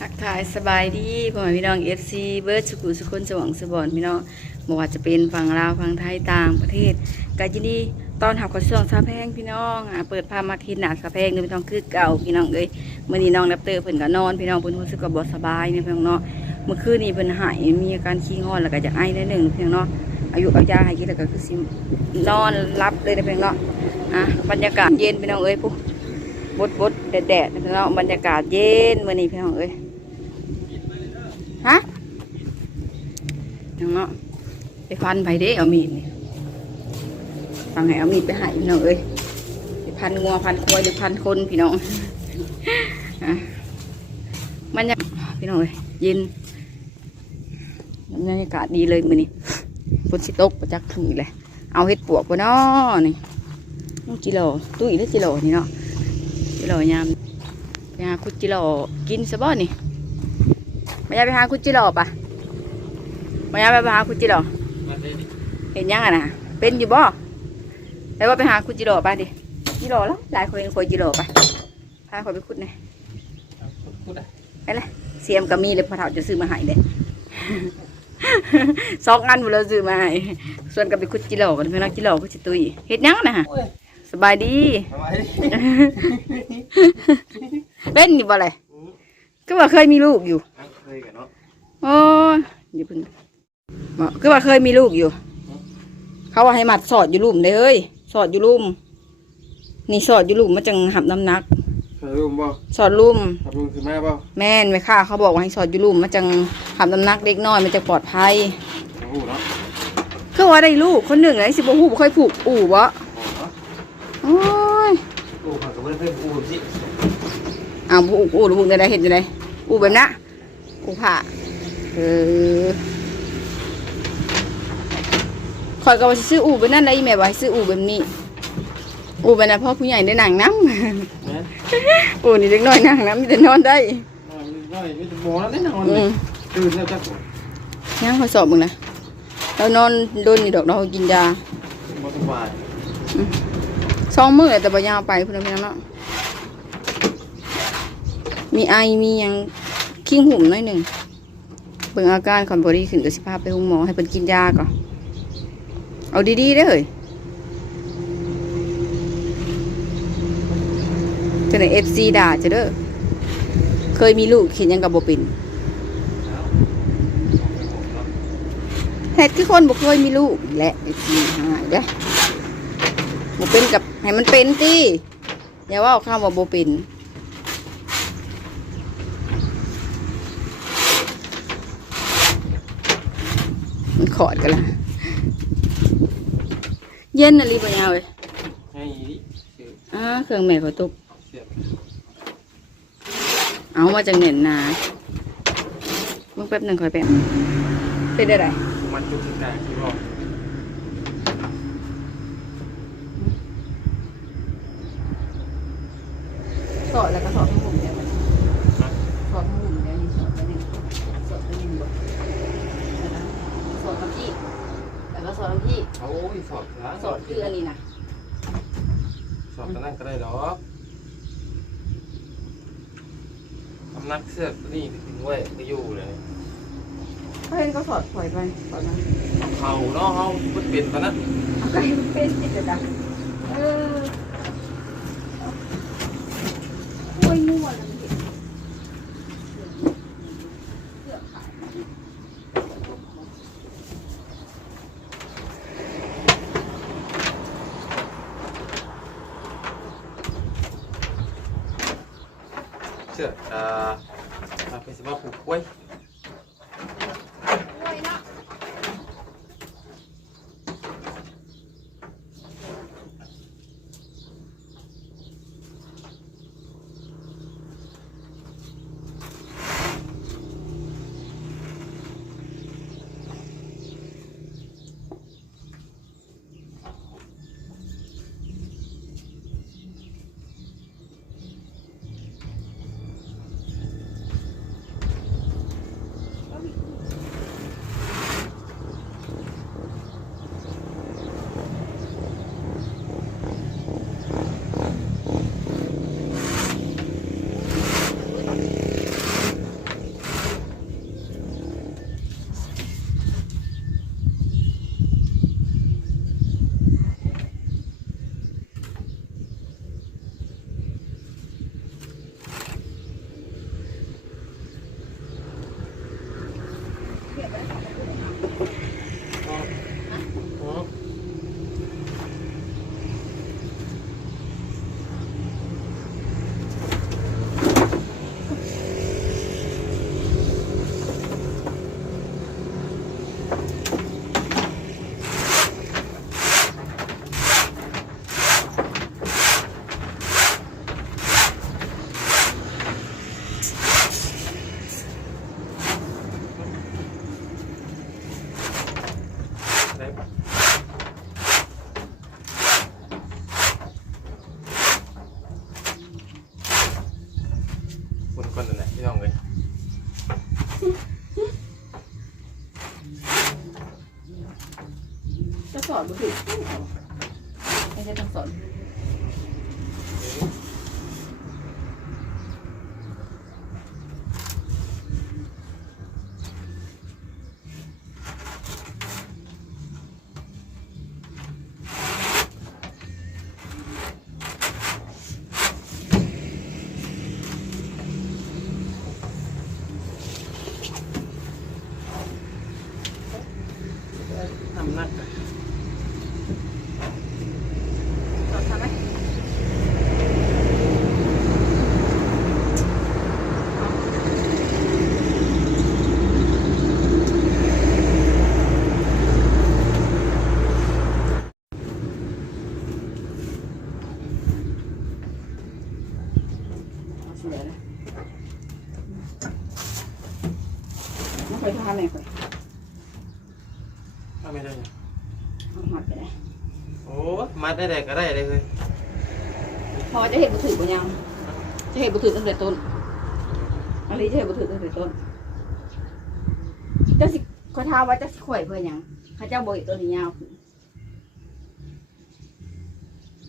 ทักทายสบายดีพ่อแม่พี่น้องเอฟซีเบิร์ดสุขุสุคนสว่างสบอนพี่น้องบ่ว่าจะเป็นฝั่งลาวฝั่งไทยต่างประเทศกาจินีตอนหับกระช่วงซาแพงพี่น้องอ่าเปิดพามาทีหนาซาแพงนี่พี่น้องคือเก่าพี่น้องเอ้ยเมื้อนี้น้องดับเตอร์เพิ่นก็นอนพี่น้องเพิ่นรู้สึกว่าบ่สบายนี่พี่น้องเนาะเมื่อคืนนี้เพิ่นหายมีอาการขี้งอนแล้วก็อยากไอนิดหนึ่งพี่น้องเนาะอายุเอายาให้กินแล้วก็คือสินอนรับเลยนะพี่น้องเนาะอะบรรยากาศเย็นพี่น้องเอ้ยปุ๊บดบดแดดแดดนะพี่น้องบรรยากาศเย็นเมื้อนี้พี่น้องเอ้ย ฮะยังเนาะไปพันไปเด้เอามีดนี่ฟังให้เอามีดไปหายพี่น้องเอ้ยไปพันงัวพันควายหรือพันคนพี่น้องอมันยังพี่น้องเอ้ยเย็นบรรยากาศดีเลยมือนี้ฝนสิตกประจักษ์ถึงเลยเอาเห็ดปวกปะเนาะนี่นกิโลตุ้ยหรือจิโลนี่เนาะจิโลยามยาคุดจิโลกินซะบ่นี่ มายาไปหาคุณจิโร่ปะมายาไปหาคุณจิโร่เห็นยังอะนะเป็นอยู่บ่แล้วว่าไปหาคุณจิโร่ปะดิจิโร่แล้วหลายคนคอยจิโร่ปะพาคอยไปคุดหน่อยไปเลยเสียมก็มีเลยพอเฒ่าจะซื้อมาให้เลยสองอันหมดแล้วซื้อมาให้ส่วนกับไปคุดจิโร่กันเพื่อนนักจิโร่คุดจิตุยเห็นยังนะฮะสบายดี เป็นอยู่บ่เลยก็ว่าเคยมีลูกอยู่ เคยกันเนาะโอ้ยอย่าเพึ่งบอกคือว่าเคยมีลูกอยู่ เขาว่าให้มัดสอดอยู่ลุ่มเลยเฮ้ยสอดอยู่ลุ่มนี่สอดอยู่ลุ่มมันจังหับน้ำหนักเคยรู้บ่สอดลุ่มทำลุงคือแม่บ่แม่นไม่ค่าเขาบอกว่าให้สอดอยู่ลุ่มมันจังหับน้ำหนักเด็กน้อยมันจะปลอดภัยโอ้โหเนาะคือว่าได้ลูกคนหนึ่งไอ้สิบหูบ่ค่อยผูกอู่บ่โอ้ยโอ้ผักกับเพื่อนเพื่อนอูสิ เอาผูกอู่หรือผูกได้เห็นยังไงอู่แบบนั้น อู่ผ่าเออคอยก็ว่าสิซื้ออู่แบบนั้นเลยแม่ว่าให้ซื้ออู่แบบนี้ อู่แบบนั้นพ่อผู้ใหญ่ได้หนังน้ำแม่อู่นี่เด็กน้อยหนังน้ำมีแต่นอนได้น้อยน้อยไม่จะมองแล้วแน่นอนอืเลยมตื่นแล้วจักหัวย่างเขาสอบมึงนะเรานอนโดนนี่ดอกเรากินยาบ่สบายสองมื้อแหละแต่บ่ยาวไปพุ่นนะพี่น้องเนาะมีไอมีหยัง ขิงหุ่มหน้อยหนึ่งเบิ่งอาการคอนบอดี้ขึ้นกับสิพาไปห้องหมอให้เพิ่นกินยาก่อนเอาดีๆเด้เฮ้ยจะไหนเอฟซีด่าจะเด้อเคยมีลูกเขียนยังกับบ่เป็นเหตุคือคนบ่เคยมีลูกและเอฟซีหายเด้อบ่เป็นกับให้มันเป็นติอย่าว่าข้ามว่าบ่เป็น มันขอดกันละเย็นอะไรบ่ยาวเลยให้ดิคืออ่าเครื่องแม่เขาตุกเสียบเอามาจากเน็ตนามึงแป๊บหนึ่งคอยแป๊บเป็นอะไรมันจุกกลางคือบ่สอดแล้วก็สอดทั้งหุ่มเนี่ยมันสอดทั้งหุ่มเนี่ยนี่สอดแล้วนี่สอดแล้วนี่บ่สอดกับพี่แล้วก็สอดกับพี่ โอ้ย สอบนะสอดคืออันนี้นะสอบตอนนั้นก็ได้ดอกทำนักเสื้อนี่ถึงไว้ก็อยู่เลยเขาเห็นเขาสอดปล่อยไปสอดนั้นเขาเนาะเฮาบ่เป็นปานนั้นเอาไปเป็นจิตจักเออโอ้ยมั่วเลยมันเห็น เสื้ออ่า เอาไปสิมาปลูกกล้วย เคนคนนั่นแหละพี่น้องเลยจะสอนบุตรไม่ใช่ต้องสอน ทำนักอะ สอนทำไหมเอาสิเดี๋ยวนะ ไม่เคยทำไหมเคยทำไม่ได้เนี่ยเอาหมัดไปไหนโอ้มัดได้แต่ก็ได้เลยเฮ้ยพอจะเห็นบุตรบ่ยัง จะเห็นบุตรตั้งแต่ต้นอันนี้จะเห็นบุตรตั้งแต่ต้นเจ้าสิขอท้ามว่าเจ้าสิข่อยเพื่อหยังข้าเจ้าบ่เห็นตัวนี้ยาวขึ้น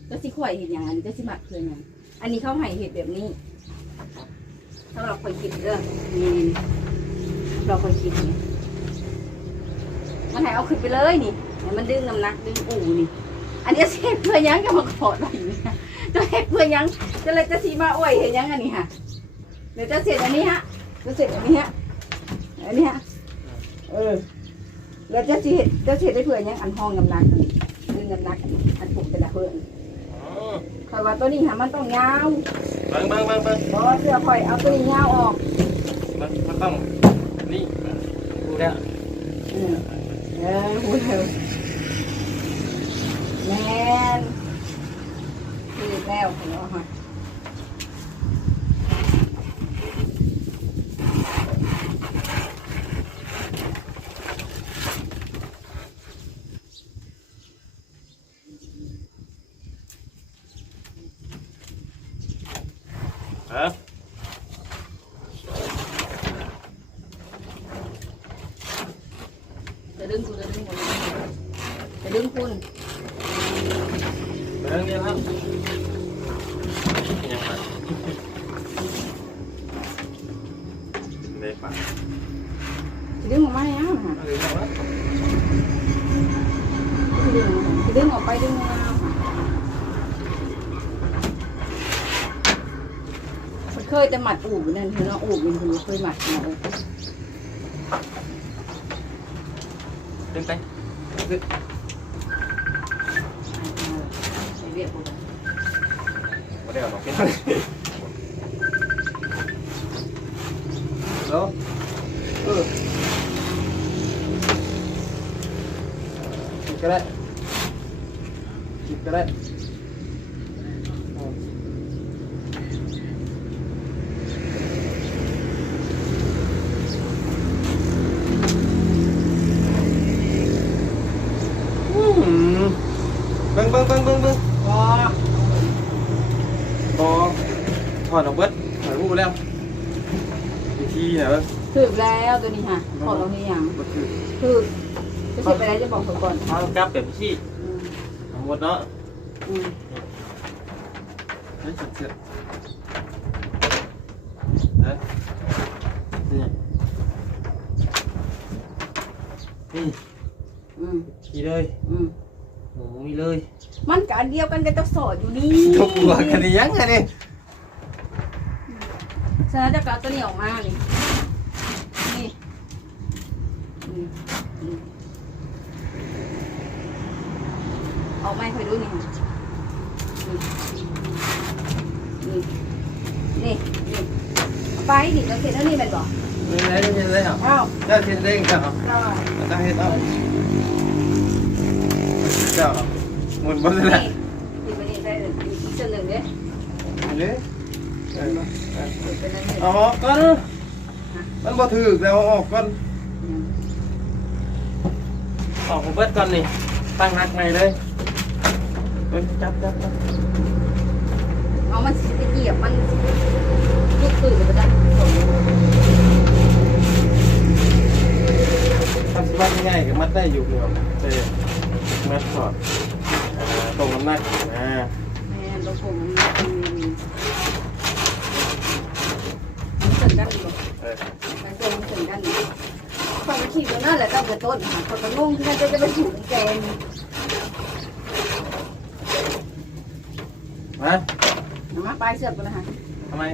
เจ้าสิข่อยเห็นอย่างอันนี้เจ้าสิมัดเพื่อหยังอันนี้เขาให้เห็ดแบบนี้ถ้าเราค่อยคิดเรื่องนี่ เราค่อยคิดนี่มันให้เอาขึ้นไปเลยนี่ให้มันดึงน้ำหนักดึงอู่นี่ อันนี้เสียเพื่อหยังก็มาขอได้อยู่เนี่ยจะเห็ดเพื่อหยังจะเลยจะสีมาอวยเห็นยังอันนี้ค่ะเดี๋ยวจะเสร็จอันนี้ฮะจะเสร็จอันนี้ฮะอันนี้ฮะเออแล้วจะสิเห็ดจะเสร็จได้เพื่อหยังอันห้องน้ำหนักอันนี้ดึงน้ำหนักอันนี้อันผูกแต่ละเพื่อนอ๋อคอยว่าตัวนี้ค่ะมันต้องยาวเบังเบังเบังเบังเพราะว่าเสื้อคอยเอาตัวนี้ยาวออกมันมันต้องนี่ดู แล้วอืมเออหูเร็วแมนคือแล้วเหรอ จะดึงคุณจะดึงคุณจะดึงคุณเรื่องนี้ครับยังไงได้ปะจะดึงออกมาแล้วค่ะหรือยังวะจะดึงจะดึงออกไปดึงมาค่ะมันเคยแต่หมัดอูบนั่นเธอเนาะอูบเป็นคือเคยหมัดมาเลย ดึงไป ดึงใช้เรียกกูไม่ได้เอาหรอกพี่แล้วเออกินก็ได้กินก็ได้อืมเบิ่งเบิ่งเบิ่งเบิ่งเบิ่ง ก็ พอถอดออกเบิดถอดรูปแล้ววิธีเนี่ยเว้ย ถึกแล้วตัวนี้ค่ะขอเราเนี่ยยัง มันคือ ถึกจะเสร็จไปแล้วจะบอก เขาก่อนเอากลับแบบที่อืมทั้งหมดเนาะอืมเฮ้ยเสือเฮ้ยนี่นี่อืมขี่เลยอืมโอ้ยเลยมันกอันเดียวกันกับเจ้าสอดอยู่นี่ตกหัวกันนี่ยังไงนี่ฉะนั้นจะกเอาตัวนี้ออกมานี่นี่นี่นี่ ออกมาให้คอยดูนี่ค่ะนี่นี่นี่นี่เอาไปนี่เราเสร็จแล้วนี่เป็นบอกไม่ได้ไม่ได้เหรออ้าวเจ้าเทียนเด้งเจ้าได้เจ้าเฮ็ดเอาเจ้าหมุนบนเลยนี่นะที่มันนี่ได้อีกเส้นหนึ่งเนี่ยอันนี้เออเป็นอันนี้เอาออกก่อนมันบ่ถือแล้วเอาออกก่อนออกของเบิดก่อนนี่ตั้งหักใหม่เลย เอ้จับจับจับเอามันสิเหยียบมันลูกตื่นไปได้ทำสิว่ง่ายๆกับมัดได้อยู่เดียวเออมัดสอดตรงน้ำหนักนะแม่เราผมมันเป็นมันเสริมกันบ่เอมันเสริมเสริมกันข้อยก็ขี่ตัวนั่นแหละก็เปิดต้นค่ะข้อยก็งงที่นั่นจะไปถูกแกน งมามาปลายเสือกกันนะคะทำไม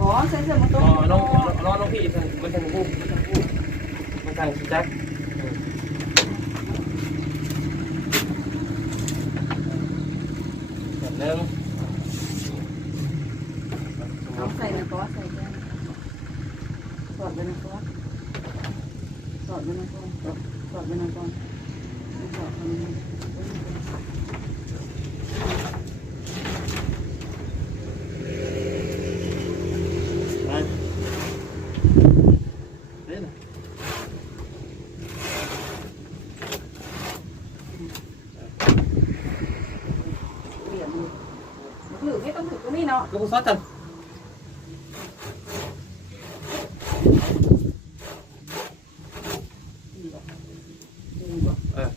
บอใส่เสือกมาต้อ๋นอน้องน้องน้องพี่ทางมันทางผู้มันทางผู้มันทางชิจักเดิม เอาใส่นะก้อใส่แกงสอดเลยนะก้อสอดเลยนะก้อสอดเลยนะก้อสอดเลยนะ มาเล่น เปลี่ยนถือไม่ต้อง ถือตรงนี้เนาะ ลูกซอสจัน ดีบ่ดีบ่ เออ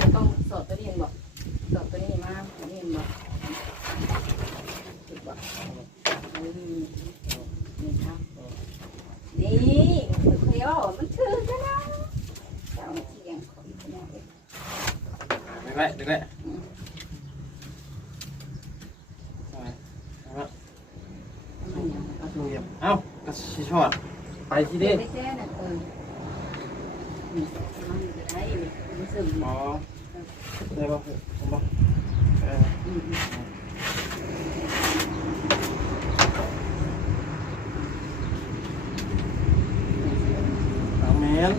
จะต้องสอดตัวนี้เองบ่สอดตัวนี้มาตัวนี้เองบ่ถูกบ่อืมนี่ครับนี่เคยว่ามันถือกันนะเจ้าเที่ยงของพี่น้องเอ้ย ดึงไว้ดึงไว้เอาไว้เอาไว้ ทำไมอย่างนั้น เอาเหยียบเอ้าก็ชิชอด ไปที่เด็นี่กแจ้น่ะเออนี่มันจะได้มันซึมหมอได้ป่ะผมป่ะเอออืมสามเมต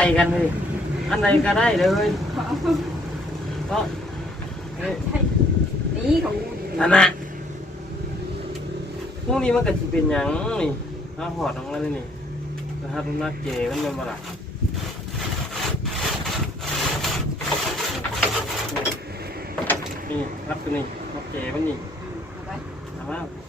ใจกันเลย อันไหนก็ได้เลยก็เอ้ยนี่ของกูดีอันน่ะพวกนี้มันก็สิเป็นหยังนี่ถ้าหอดออกมาเลยนี่ถ้าดูนักเจมันเป็นบ่ล่ะนี่รับตัวนี้นักเจมันนี่เอาไปเ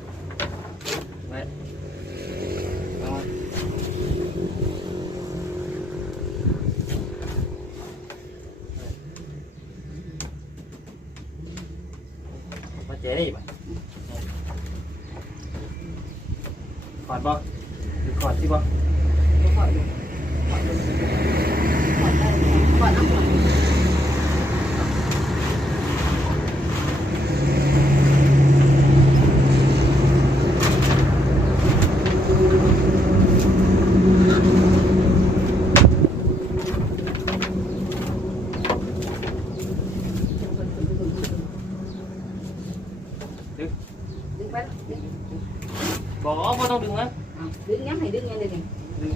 bỏ vô đâu đừng á đứng nhắm này đứng nghe đây nè đừng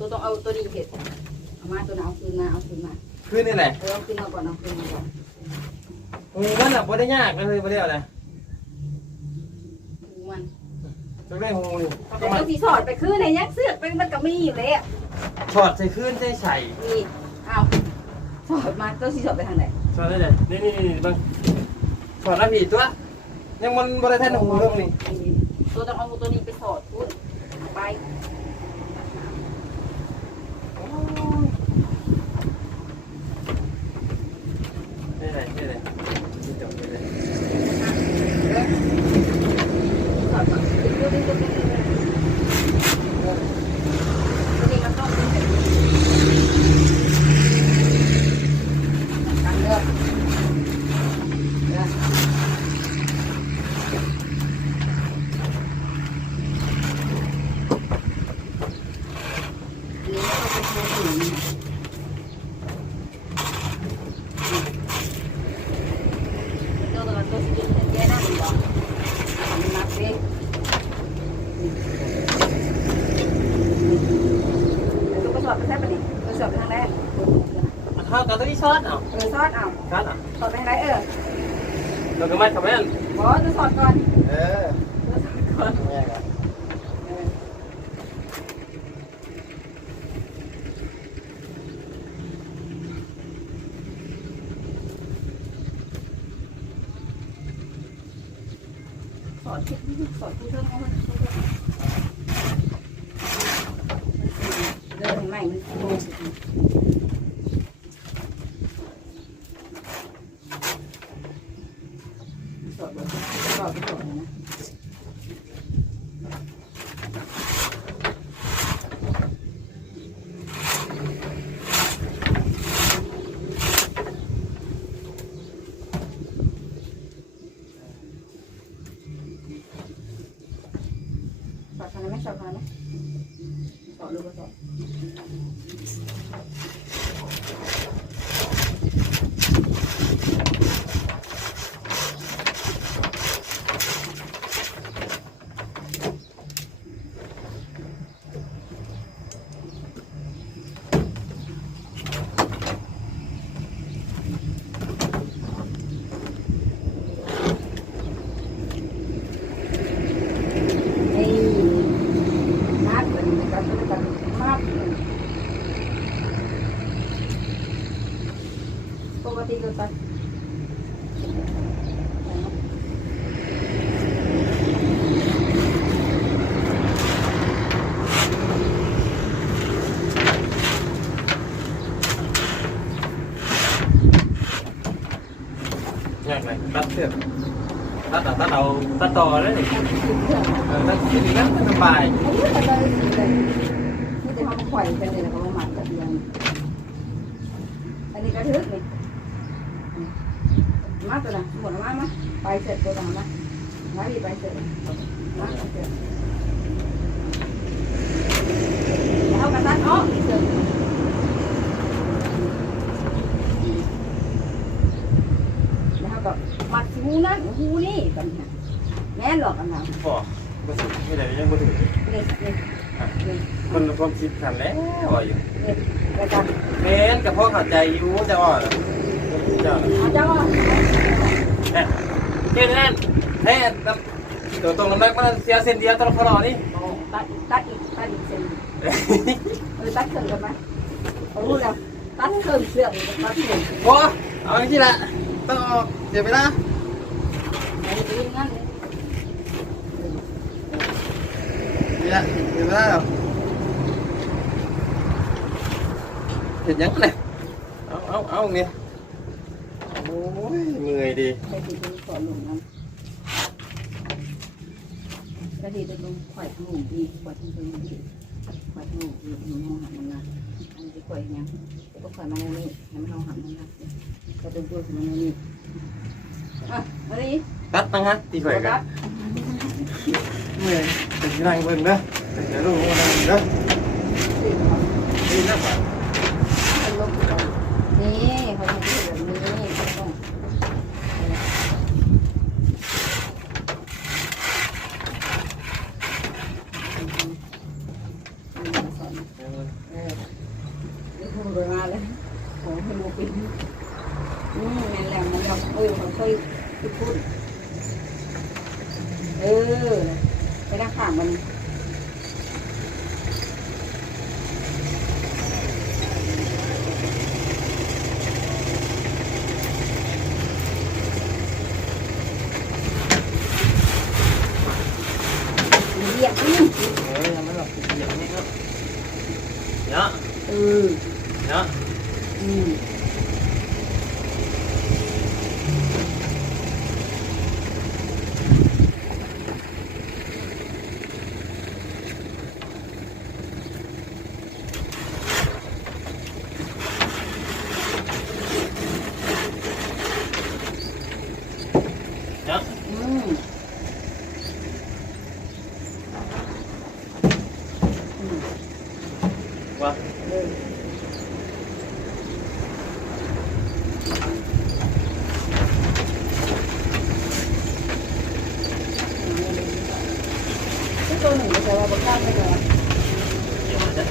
ตัวต้องเอาตัวนี้เห็ดเอามาตัวนั้นเอาคืนมาเอาคืนมาคืนนี่แหละเออเอาคืนมาก่อนเอาคืนมาก่อนงูมันอะบ่ได้ยากเลยบ่ได้อะไรดูมันจะได้งูนี่แต่ตัวที่สอดไปคืนในยังเสือกเป็นมันก็มีอยู่เลยอะถอดใส่คืนใส่ใส่นี่เอาสอดมาตัวที่สอดไปทางไหนถอดได้เลยนี่นี่นี่บังถอดแล้วผีตัวยังมันบ่ได้แท้งูเรื่องนี้ตัวต้องเอาตัวนี้ไปสอดพูดไป นี่แหละนี่แหละนี่จบนี่แหละ สอดก่อนตัวนี้ตัวนี้ตัวนี้ตัวนี้ก็ต้องเป็นแบบนี้กันเด้อเด้อ นี่ก็เป็นตัวสูงตัวตัวตัวสีเป็นแย่นั่นหรอทำนับสิตัวกระสอบไปใช่ปะนี่กระสอบไปทางแรก เข้ากับตัวที่ช็อตเอา เออซอดเอา ช็อตอะ สอดไปทางไหนเออ เราก็มัดกับแม่น บอตัวสอดก่อน เออ ตัวสอดก่อน แม่กัน เออสอดที่สอดผู้เท่าเขามันเดิน ใหม่มันโตสอดสอดไปสอดนะ สอดทางนั้นไหมสอดทางนั้นไหมสอดหรือไม่สอดนี่นัดเป็นกันกันมากปกติก็ตัด ยากเลยตัดเสือกตัดตัดตัดเอา ต่อเลยนี่เออตัดที่งสบายอันนี้ก็เลยสิเลยนี่จะทำข่อยกันเลยนะเขาหมักกับเดือนอันนี้กระทึกนี่มาตัวน่ะหมดมามาไปเสร็จตัวต่างมามาดีไปเสร็จมาไปเสร็จแล้วกระตันอ๋อเสร็จแล้วก็มัดหูนั่นหูนี่ หรอกกันนะพอบ่สิไม่ได้ยังบ่ถึงเด็กเด็กเด็กคนละความคิดกันแล้วว่าอยู่เด็กกระตันแม่นกับพ่อเข้าใจอยู่แต่ว่าเจ้าเอาเจ้าอะเอ๊ะเฮ็ดนั่นเฮ้ตัดตัวตรงน้ำหนักมันเสียเส้นเดียวตลอดพอนี่ตัดตัดอีกตัดอีกเส้นเออตัดเส้นกันไหมเอารู้แล้วตัดเส้นเสื่อมตัดเส้นโอ้เอาอย่างที่ละต้องออกเดี๋ยวไปละ ไอ้ที่งั้น นี่ ละเดี๋ยวไปละเหรอเห็นยังเลยเอาเอาเอาเนี่ยโอ้ยเมื่อยดีไปดีตรงขอหลุมน้ำก็ดีตรงข่อยหมูดีข่อยตรงนี้ข่อยหมูดีมีห้องหันมันนะอันนี้ข่อยยังแต่ก็ข่อยมาในนี้ให้มันห้องหันมันนะก็ตรงตัวของมันในนี้อะมาดิตัดตั้งฮะตีไฟกันเมื่อยเป็น ยังไงเบิ่งเด้อเป็นยังรู้ว่านั่งเด้อนี่นะป่ะนี่เขาทำแบบนี้เขาต้องสอนเออนี่พูดไปมาเลยโแม่นแหลมมันยค่ะมัน เหยียบอืม เออยังไม่หลับอย่างนี้ครับเนาะ เออ เนาะ อืม เนาะ อืม ว่า เออที่ตัวหนึ่งจะว่าบนข้างไม่ได้ เดี๋ยวมันจะ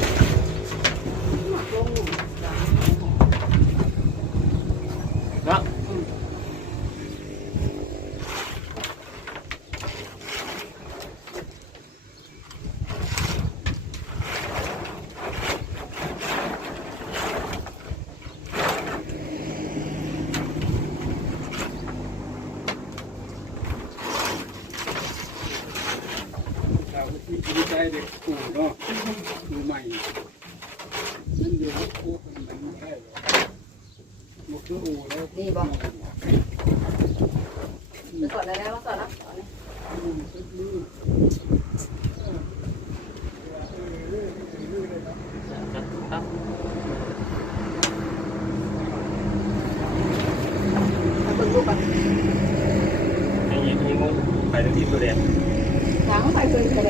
หมักลงอยู่ เนาะ เราวิธีใจเด็กปู่เนาะดูใหม่นั่นเดี๋ยวปู่มันไม่ได้หรอกมันคืออู่แล้ว ดีบอกจะ สอนอะไรนะมาสอนนะครับ มาเบิ่งรูปก่อน ไอ้ยิงยิงงูไปตรงที่ตัวแดง ทางเข้าไปคือทะเล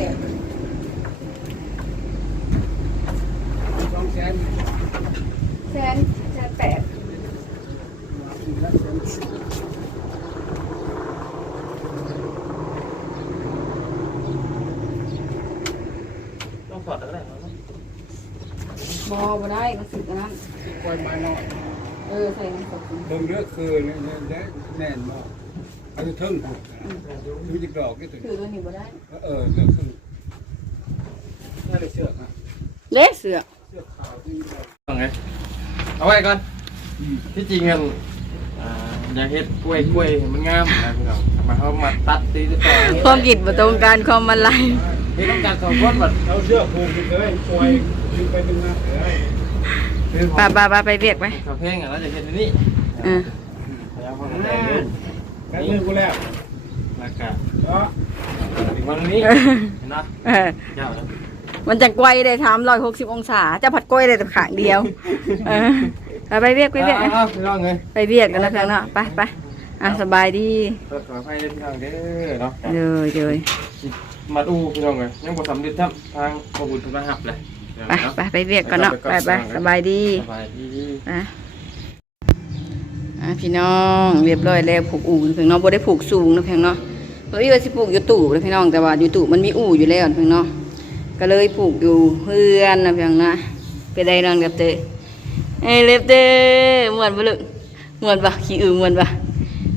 สองแสน แสนแสนแปด สี่ละแสนสิบ ต้องถอดแล้วแหละเนาะ บอมาได้มาสึกอันนั้นปล่อยมาหน่อยเออใส่น้ำตกเบิ่งเลือกคือเนี่ยเนี่ยแน่นมากเอาจะเทิงผูกดูจิกดอกนี่ถึงคือตัวนี้บ่ได้เออเลือกคือน่าจะเชือกนะเล็กเสือเชือกขาวที่เราเอาไงเอาไว้ก่อนที่จริงกันอ่าอยากเฮ็ดกล้วยกล้วยให้มันงามนะพี่น้องมาเขามาตัดตีต่อความคิดบ่ตรงกันความมันไหลเฮ็ดต้องการสองคนแบบเอาเชือกผูกเลยปล่อย ดึงไปดึงมาเลยคือผมปาปาปาไปเบียกไปเขาเพลงอะแล้วจะเฮ็ดอันนี้เออพยายามฟังแต่งเลยกันเรื่องกูแล้วแล้วก็เนาะถึงวันนี้เห็นนะเออเจ้านะมันจะกวยได้ทำร้อยหกสิบองศา จะผัดกล้วยได้แต่ขางเดียวเออไปไปเบียกไปเบียกอ้าวพี่น้องเอ้ยไปเบียกกันนะเพียงเนาะไปไปอะสบายดีรถขอให้ได้พี่น้องเด้อเนาะเลยเลยมาดูพี่น้องเอ้ยยังบ่สำเร็จครับทางบ่บุญทุนหับเลย ไปไปไปเบียกกันเนาะไปไปสบายดีสบายดีอะอะพี่น้องเรียบร้อยแล้วผูกอู่เพียงเนาะบ่ได้ผูกสูงนะเพียงเนาะเพราะว่าสิผูกอยู่ตู่นะพี่น้องแต่ว่าอยู่ตู่มันมีอู่อยู่แล้วนะเพียงเนาะก็เลยผูกอยู่เพื่อนนะเพียงนะไปได้นอนกับเตเอ้ยเล็บเตม่วนบ่ลึกม่วนบ่ขี้อือม่วนบ่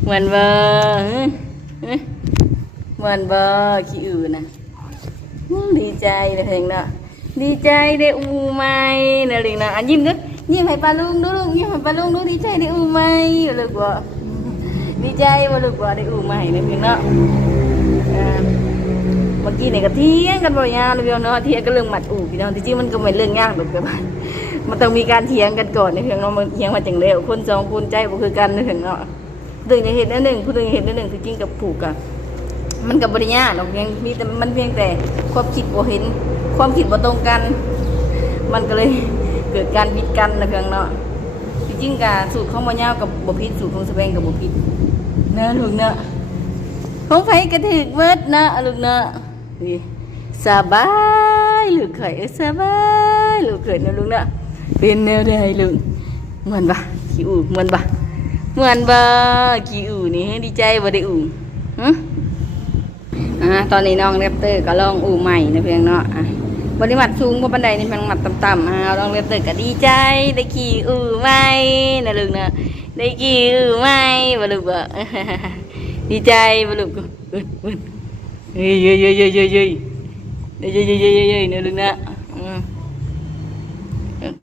ม่วนบ่ฮะฮะม่วนบ่ขี้อือนะอื้อดีใจนะเพียงเนาะ ดีใจได้อู่ใหม่นะลิงนะอะยิ้มด้อยิ้มให้ปลาลุงดูลูกยิ้มให้ปลาลุงดูดีใจได้อู่ใหม่ลูกบ่ดีใจบ่ลูกบ่ได้อู่ใหม่นะเพียงเนาะเมื่อกี้เนี่ยก็เที่ยงกันบ่ยาวเลยพี่องเนาะเที่ยงก็เรื่องหมัดอู่พี่น้องที่จริงมันก็ไม่เรื่องยากหรอกแต่ว่ามันต้องมีการเถียงกันก่อนในเพียงเนาะมันเถียงมาจังเร็วคนสองคนใจบ่คือกันในเพียงเนาะตึงจะเห็นอันหนึ่งผู้ตึงเห็นอันหนึ่งคือจริงกับผูกอะมันกับบริญญาหรอกเพียงมีแต่มันเพียงแต่ ความคิดบ่เห็น ความคิดบ่ตรงกัน มันก็เลยเกิดการบิดกันนะเพียงเนาะจริงๆกับสูตรของบ่ยาวกับบ่ผิดสูตรของสแปงกับบ่ผิดเนาะลูกเนาะของไผก็ถึกเบิดเนาะลูกเนาะนี่สบายลูกเขยเอ้สบายลูกเขยเนาะลูกเนาะเป็นแนวใดลูกเหมือนปะขี้อู่เหมือนปะเหมือนบ่ขี้อู่นี่ดีใจบ่ได้อู่ นะฮะตอนนี้น้องเรปเตอร์ก็ลองอู่ใหม่นะเพียงเนาะอะบริมัดสูงกว่าบันไดนี่มันมัดต่ำๆอ่าลองเรปเตอร์ก็ดีใจได้ขี่อู่ใหม่นะลูกเนาะได้ขี่อู่ใหม่บลูกบ่ดีใจบลูกเฮ้ยเฮ้ยเฮ้ยเฮ้ยเฮ้ยเฮ้ยเฮ้ยเฮ้ยเฮ้ยเฮ้ยเฮ้ยเฮ้ยนะลูกเนาะอืม